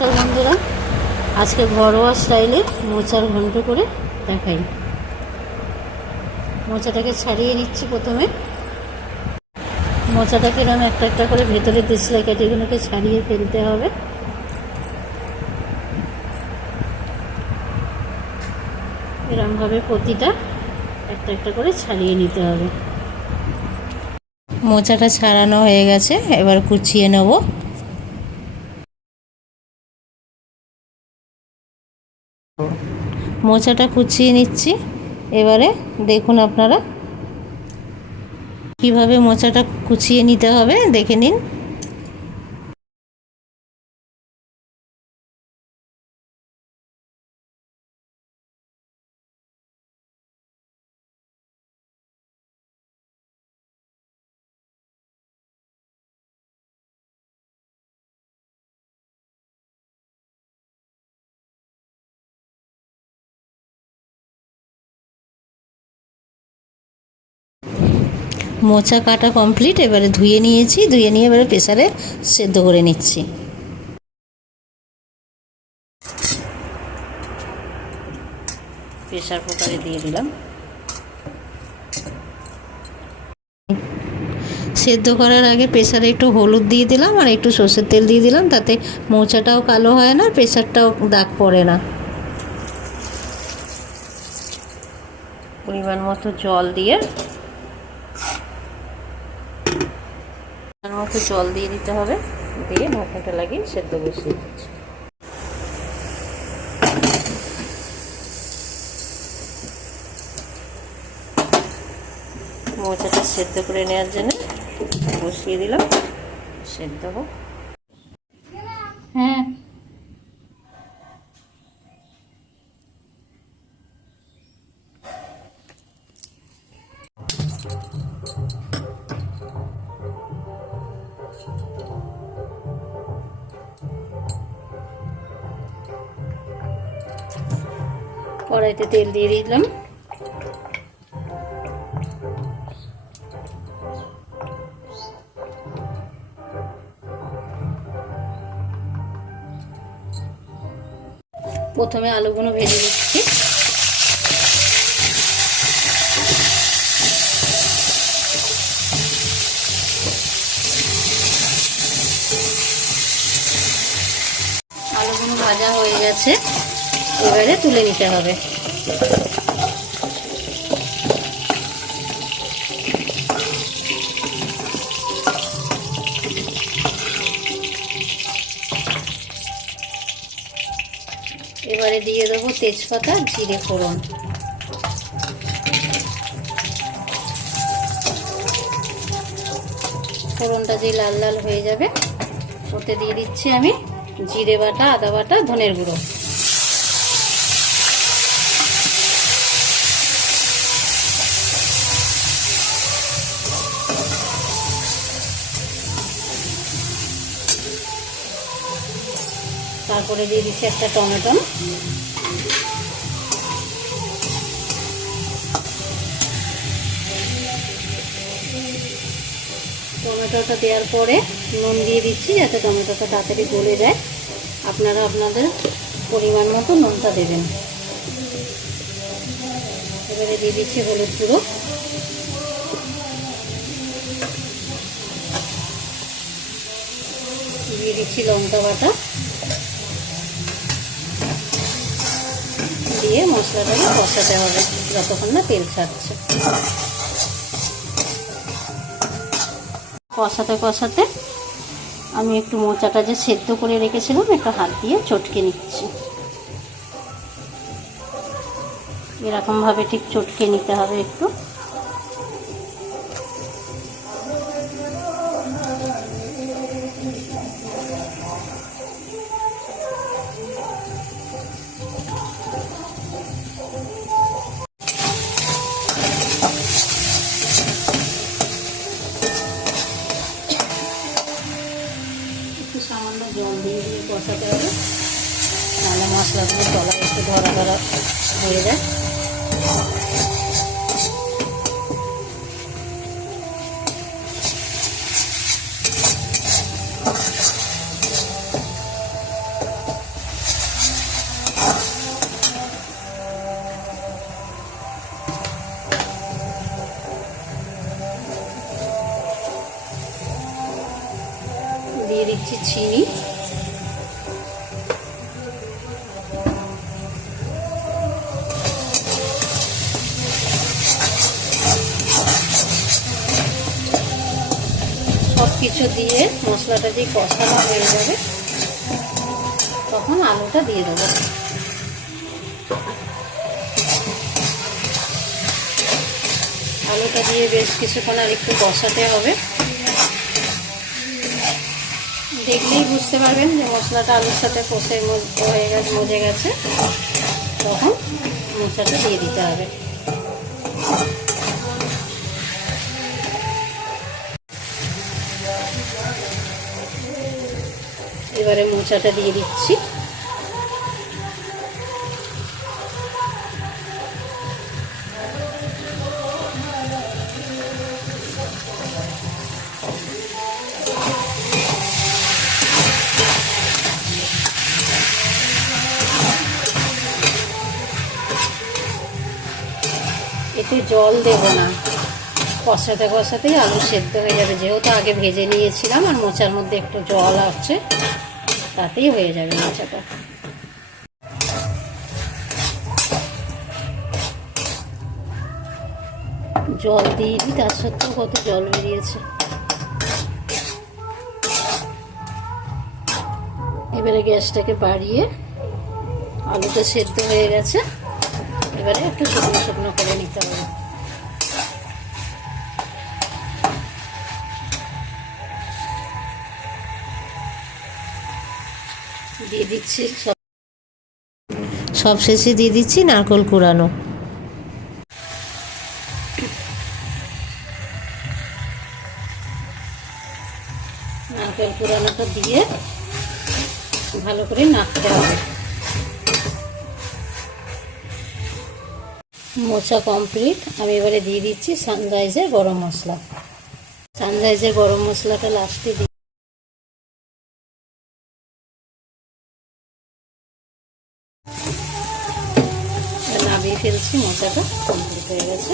নমস্কার বন্ধুরা, আজকে ঘরোয়া স্টাইলে মোচার ঘন্ট করে দেখাই। মোচাটাকে ছাড়িয়ে নিচ্ছি। প্রথমে মোচাটাকে এরকম একটা একটা করে ভেতরে দেশলাই কেটেগুলোকে ছাড়িয়ে ফেলতে হবে। এরকমভাবে প্রতিটা একটা একটা করে ছাড়িয়ে নিতে হবে। মোচাটা ছাড়ানো হয়ে গেছে, এবার কুচিয়ে নেব। মোচাটা কুচিয়ে নিচ্ছি। এবারে দেখুন আপনারা কিভাবে মোচাটা কুচিয়ে নিতে হবে, দেখে নিন। মোচা কাটা কমপ্লিট। এবারে ধুয়ে নিয়েছি, ধুয়ে নিয়ে এবারে প্রেসারে সেদ্ধ করে নিচ্ছি। প্রেসার কুকারে দিয়ে দিলাম। সেদ্ধ করার আগে প্রেসারে একটু হলুদ দিয়ে দিলাম আর একটু সর্ষের তেল দিয়ে দিলাম, তাতে মোচাটাও কালো হয় না, প্রেসারটাও দাগ পড়ে না। পরিমাণ মতো জল দিয়ে দিতে হবে, দিয়ে ঢাকনাটা লাগিয়ে সেদ্ধ বসিয়ে দিচ্ছি। মোচাটা সেদ্ধ করে নেওয়ার জন্য বসিয়ে দিলাম, সেদ্ধ হোক। হ্যাঁ, কড়াইতে তেল দিয়ে দিলাম। প্রথমে আলুগুলো ভেজে নিচ্ছি। আলুগুলো ভাজা হয়ে গেছে, এবারে তুলে নিতে হবে। এবারে দিয়ে দেবো তেজপাতা, জিরে ফোড়ন। ফোড়নটা যে লাল লাল হয়ে যাবে, ওতে দিয়ে দিচ্ছি আমি জিরে বাটা, আদা বাটা, ধনের গুঁড়ো। তারপরে দিয়ে দিচ্ছি একটা টমেটো। টমেটোটা দেওয়ার পরে নুন দিয়ে দিচ্ছি, যাতে টমেটোটা তাড়াতাড়ি গলে যায়। আপনারা আপনাদের পরিমাণ মতো নুনটা দেবেন। এবারে দিয়ে দিচ্ছি হলুদ গুঁড়ো, দিয়ে দিচ্ছি লঙ্কা বাটা, দিয়ে মশলাটাকে কষাতে হবে যতক্ষণ না তেল ছাড়ছে। কষাতে কষাতে আমি একটু মোচাটা যে সেদ্ধ করে রেখেছিলাম, একটু হাত দিয়ে চটকে নিচ্ছি। এরকমভাবে ঠিক চটকে নিতে হবে একটু। সামান্য জল দিয়ে কষাতে হবে, নাহলে মশলাগুলো তলায় একটু ধরা ধরা হয়ে যায়। কিছু দিয়ে মশলাটা দিয়ে কষানো হয়ে যাবে, তখন আলুটা দিয়ে দেবো। আলুটা দিয়ে বেশ কিছুক্ষণ আর একটু কষাতে হবে। দেখলেই বুঝতে পারবেন যে মশলাটা আলুর সাথে কষে হয়ে গেছে, মজে গেছে, তখন মোচাটা দিয়ে দিতে হবে। এবারে মোচাটা দিয়ে দিচ্ছি। এতে জল দেব না, কষাতে কষাতেই আলু সেদ্ধ হয়ে যাবে, যেহেতু আগে ভেজে নিয়েছিলাম আর মোচার মধ্যে একটু জল আছে, তাতেই হয়ে যাবে মোচাটা। জল দিয়ে দিই, তার সত্ত্বেও কত জল বেরিয়েছে। এবারে গ্যাসটাকে বাড়িয়ে, আলুটা সেদ্ধ হয়ে গেছে, এবারে একটু শুকনো শুকনো করে নিতে হবে। দিয়ে দিচ্ছি সব শেষে দিয়ে দিচ্ছি নারকেল কুড়ানো। নারকেল কুড়ানোটা দিয়ে ভালো করে নাড়তে হবে। মোচা কমপ্লিট। আমি এবারে দিয়ে দিচ্ছি সানরাইজের গরম মশলা। সানরাইজের গরম মশলাটা লাস্টে দিই। নামিয়ে ফেলছি, মোচাটা কমপ্লিট হয়ে গেছে।